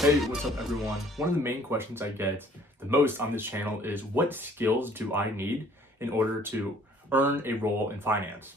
Hey, what's up everyone? One of the main questions I get the most on this channel is what skills do I need in order to earn a role in finance?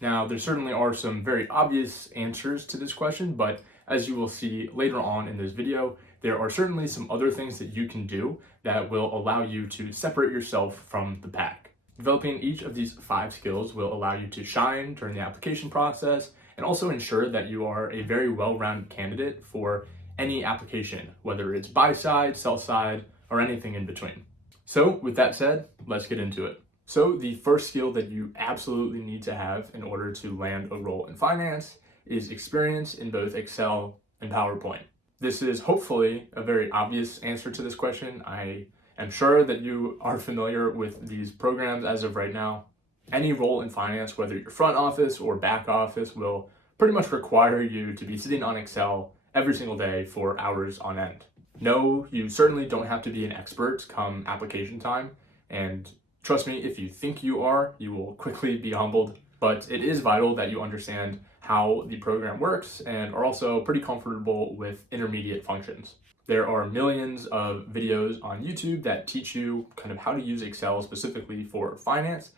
Now, there certainly are some very obvious answers to this question, but as you will see later on in this video, there are certainly some other things that you can do that will allow you to separate yourself from the pack. Developing each of these 5 skills will allow you to shine during the application process and also ensure that you are a very well-rounded candidate for any application, whether it's buy side, sell side, or anything in between. So with that said, let's get into it. So the first skill that you absolutely need to have in order to land a role in finance is experience in both Excel and PowerPoint. This is hopefully a very obvious answer to this question. I am sure that you are familiar with these programs as of right now. Any role in finance, whether you're front office or back office, will pretty much require you to be sitting on Excel every single day for hours on end. No, you certainly don't have to be an expert come application time, and trust me, if you think you are, you will quickly be humbled, but it is vital that you understand how the program works and are also pretty comfortable with intermediate functions. There are millions of videos on YouTube that teach you kind of how to use Excel specifically for finance.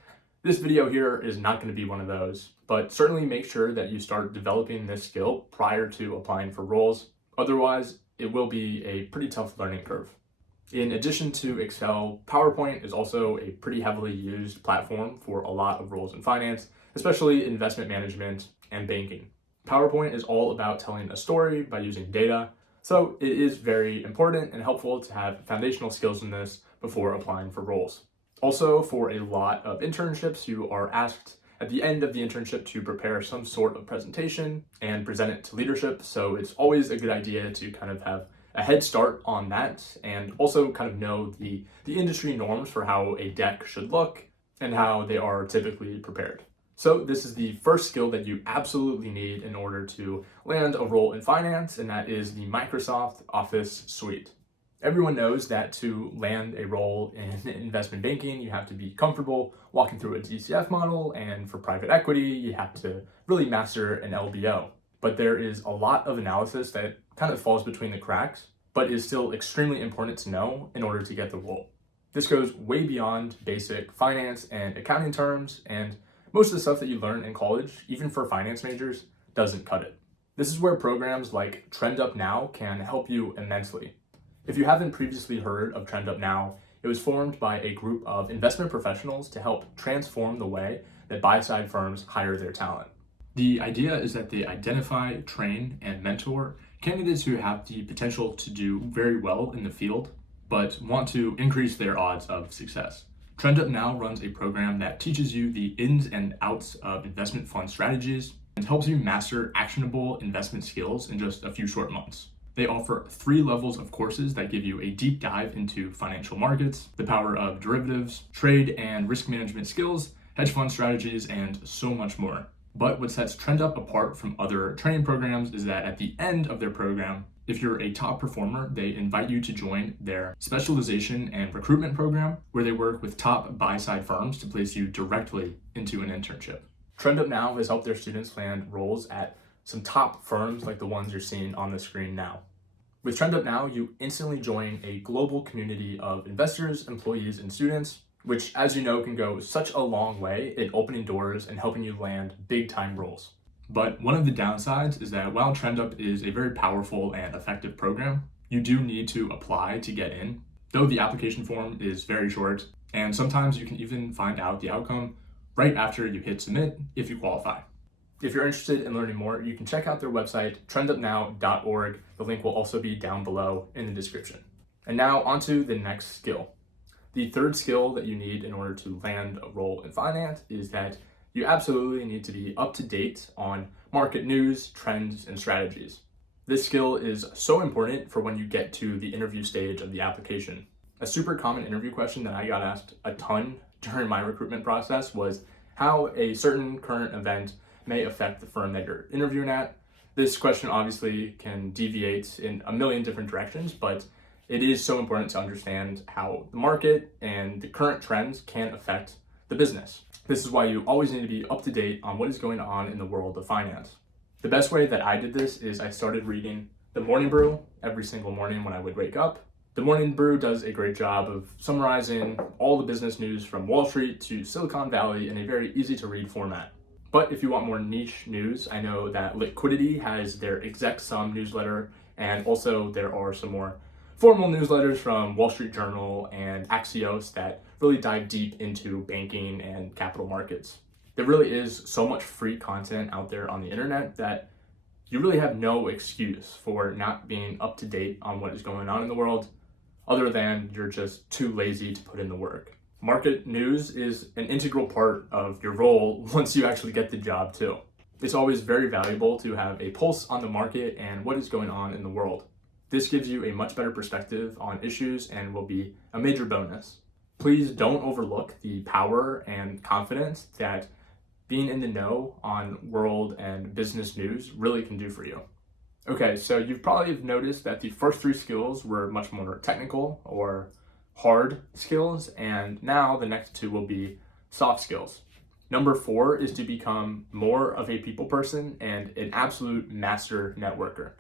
This video here is not going to be one of those, but certainly make sure that you start developing this skill prior to applying for roles. Otherwise, it will be a pretty tough learning curve. In addition to Excel, PowerPoint is also a pretty heavily used platform for a lot of roles in finance, especially investment management and banking. PowerPoint is all about telling a story by using data, so it is very important and helpful to have foundational skills in this before applying for roles. Also, for a lot of internships, you are asked at the end of the internship to prepare some sort of presentation and present it to leadership. So it's always a good idea to kind of have a head start on that and also kind of know the industry norms for how a deck should look and how they are typically prepared. So this is the first skill that you absolutely need in order to land a role in finance, and that is the Microsoft Office suite. Everyone knows that to land a role in investment banking, you have to be comfortable walking through a DCF model, and for private equity, you have to really master an LBO. But there is a lot of analysis that kind of falls between the cracks, but is still extremely important to know in order to get the role. This goes way beyond basic finance and accounting terms, and most of the stuff that you learn in college, even for finance majors, doesn't cut it. This is where programs like TrendUpNow can help you immensely. If you haven't previously heard of TrendUpNow, it was formed by a group of investment professionals to help transform the way that buy-side firms hire their talent. The idea is that they identify, train, and mentor candidates who have the potential to do very well in the field, but want to increase their odds of success. TrendUpNow runs a program that teaches you the ins and outs of investment fund strategies and helps you master actionable investment skills in just a few short months. They offer 3 levels of courses that give you a deep dive into financial markets, the power of derivatives, trade and risk management skills, hedge fund strategies, and so much more. But what sets TrendUp apart from other training programs is that at the end of their program, if you're a top performer, they invite you to join their specialization and recruitment program, where they work with top buy-side firms to place you directly into an internship. TrendUpNow has helped their students land roles at some top firms like the ones you're seeing on the screen now. With TrendUpNow, you instantly join a global community of investors, employees, and students, which, as you know, can go such a long way in opening doors and helping you land big-time roles. But one of the downsides is that while TrendUp is a very powerful and effective program, you do need to apply to get in, though the application form is very short, and sometimes you can even find out the outcome right after you hit submit if you qualify. If you're interested in learning more, you can check out their website, trendupnow.org. The link will also be down below in the description. And now onto the next skill. The third skill that you need in order to land a role in finance is that you absolutely need to be up to date on market news, trends, and strategies. This skill is so important for when you get to the interview stage of the application. A super common interview question that I got asked a ton during my recruitment process was how a certain current event may affect the firm that you're interviewing at. This question obviously can deviate in a million different directions, but it is so important to understand how the market and the current trends can affect the business. This is why you always need to be up to date on what is going on in the world of finance. The best way that I did this is I started reading the Morning Brew every single morning when I would wake up. The Morning Brew does a great job of summarizing all the business news from Wall Street to Silicon Valley in a very easy to read format. But if you want more niche news, I know that Liquidity has their Exec Sum newsletter, and also there are some more formal newsletters from Wall Street Journal and Axios that really dive deep into banking and capital markets. There really is so much free content out there on the internet that you really have no excuse for not being up to date on what is going on in the world, other than you're just too lazy to put in the work. Market news is an integral part of your role once you actually get the job too. It's always very valuable to have a pulse on the market and what is going on in the world. This gives you a much better perspective on issues and will be a major bonus. Please don't overlook the power and confidence that being in the know on world and business news really can do for you. Okay, so you've probably noticed that the first three skills were much more technical or hard skills, and now the next two will be soft skills. Number 4 is to become more of a people person and an absolute master networker.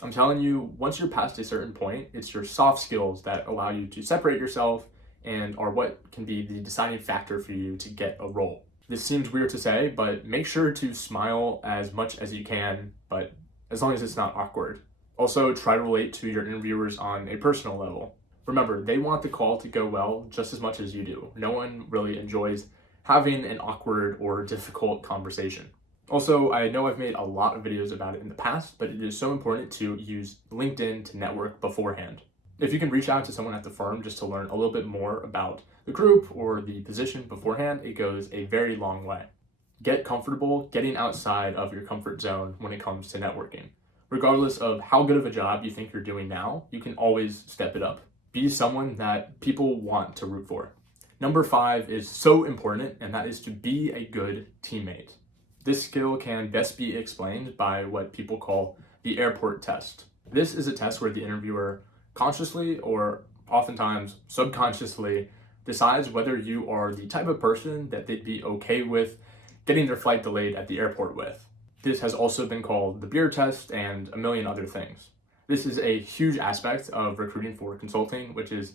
I'm telling you, once you're past a certain point, it's your soft skills that allow you to separate yourself and are what can be the deciding factor for you to get a role. This seems weird to say, but make sure to smile as much as you can, but as long as it's not awkward. Also, try to relate to your interviewers on a personal level. Remember, they want the call to go well just as much as you do. No one really enjoys having an awkward or difficult conversation. Also, I know I've made a lot of videos about it in the past, but it is so important to use LinkedIn to network beforehand. If you can reach out to someone at the firm just to learn a little bit more about the group or the position beforehand, it goes a very long way. Get comfortable getting outside of your comfort zone when it comes to networking. Regardless of how good of a job you think you're doing now, you can always step it up. Be someone that people want to root for. Number 5 is so important, and that is to be a good teammate. This skill can best be explained by what people call the airport test. This is a test where the interviewer consciously or oftentimes subconsciously decides whether you are the type of person that they'd be okay with getting their flight delayed at the airport with. This has also been called the beer test and a million other things. This is a huge aspect of recruiting for consulting, which is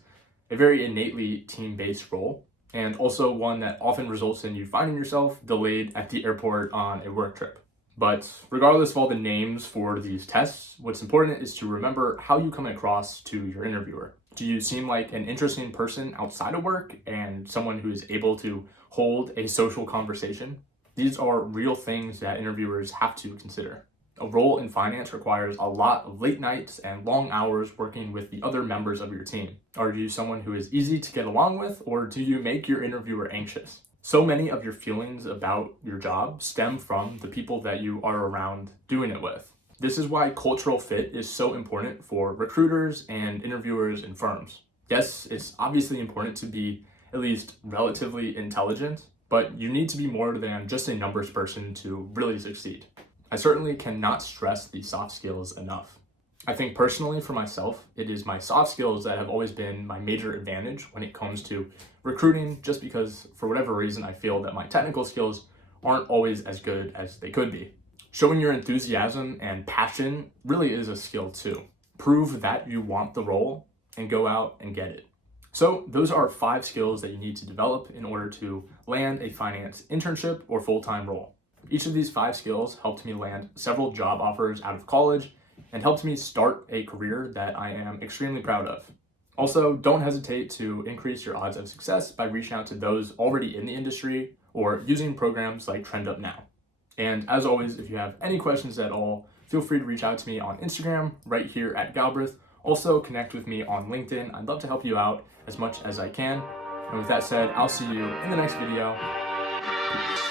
a very innately team-based role, and also one that often results in you finding yourself delayed at the airport on a work trip. But regardless of all the names for these tests, what's important is to remember how you come across to your interviewer. Do you seem like an interesting person outside of work and someone who is able to hold a social conversation? These are real things that interviewers have to consider. A role in finance requires a lot of late nights and long hours working with the other members of your team. Are you someone who is easy to get along with, or do you make your interviewer anxious? So many of your feelings about your job stem from the people that you are around doing it with. This is why cultural fit is so important for recruiters and interviewers in firms. Yes, it's obviously important to be at least relatively intelligent, but you need to be more than just a numbers person to really succeed. I certainly cannot stress the soft skills enough. I think personally for myself, it is my soft skills that have always been my major advantage when it comes to recruiting, just because for whatever reason I feel that my technical skills aren't always as good as they could be. Showing your enthusiasm and passion really is a skill too. Prove that you want the role and go out and get it. So those are 5 skills that you need to develop in order to land a finance internship or full-time role. Each of these 5 skills helped me land several job offers out of college and helped me start a career that I am extremely proud of. Also, don't hesitate to increase your odds of success by reaching out to those already in the industry or using programs like TrendUpNow. And as always, if you have any questions at all, feel free to reach out to me on Instagram right here at Galbraith. Also, connect with me on LinkedIn. I'd love to help you out as much as I can. And with that said, I'll see you in the next video. Peace.